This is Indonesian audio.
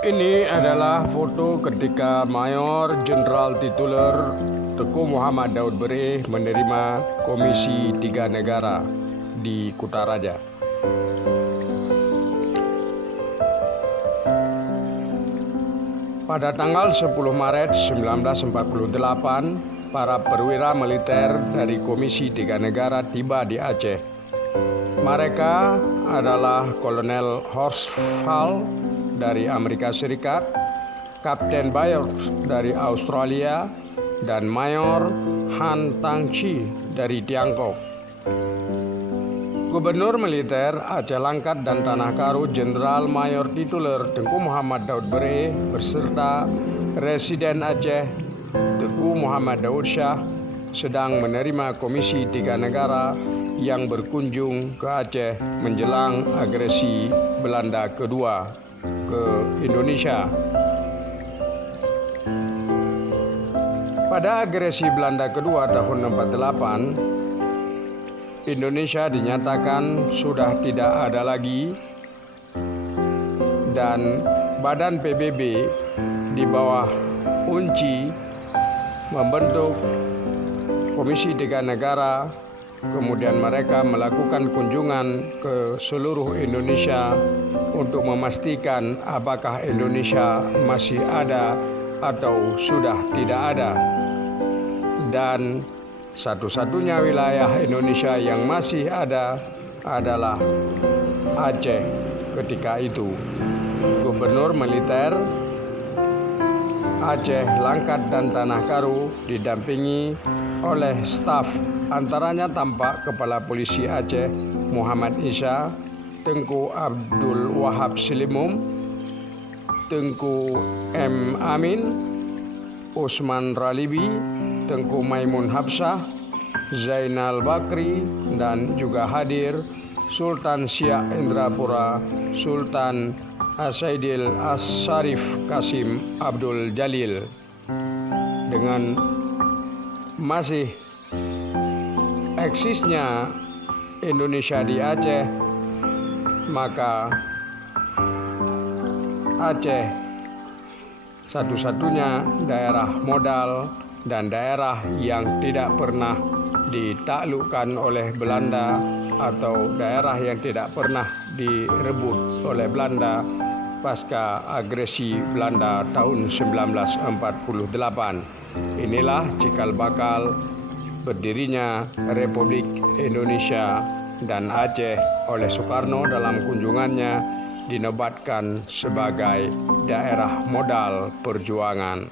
Ini adalah foto ketika Mayor Jenderal Tituler Teuku Muhammad Daud Bereh menerima Komisi 3 Negara di Kutaraja. Pada tanggal 10 Maret 1948, para perwira militer dari Komisi 3 Negara tiba di Aceh. Mereka adalah Kolonel Horst Hall dari Amerika Serikat, Kapten Byers dari Australia, dan Mayor Han Tang Chi dari Tiongkok. Gubernur Militer Aceh Langkat dan Tanah Karo Jenderal Mayor Tituler Teuku Muhammad Daud Bereh beserta Residen Aceh Teuku Muhammad Daud Shah sedang menerima Komisi 3 Negara yang berkunjung ke Aceh menjelang agresi Belanda kedua ke Indonesia. Pada agresi Belanda kedua tahun 1948, Indonesia dinyatakan sudah tidak ada lagi dan Badan PBB di bawah UNCI membentuk Komisi 3 Negara. Kemudian mereka melakukan kunjungan ke seluruh Indonesia untuk memastikan apakah Indonesia masih ada atau sudah tidak ada. Dan satu-satunya wilayah Indonesia yang masih ada adalah Aceh ketika itu. Gubernur militer Aceh Langkat dan Tanah Karo didampingi oleh staf, antaranya tampak Kepala Polisi Aceh Muhammad Isha, Tengku Abdul Wahab Slimum, Tengku M. Amin, Usman Ralibi, Tengku Maimun Habsah, Zainal Bakri, dan juga hadir Sultan Siak Indrapura, Sultan Asaidil As-Sarif Kasim Abdul Jalil. Dengan masih eksisnya Indonesia di Aceh, maka Aceh satu-satunya daerah modal dan daerah yang tidak pernah ditaklukkan oleh Belanda atau daerah yang tidak pernah direbut oleh Belanda pasca agresi Belanda tahun 1948. Inilah cikal bakal berdirinya Republik Indonesia, dan Aceh oleh Soekarno dalam kunjungannya dinobatkan sebagai daerah modal perjuangan.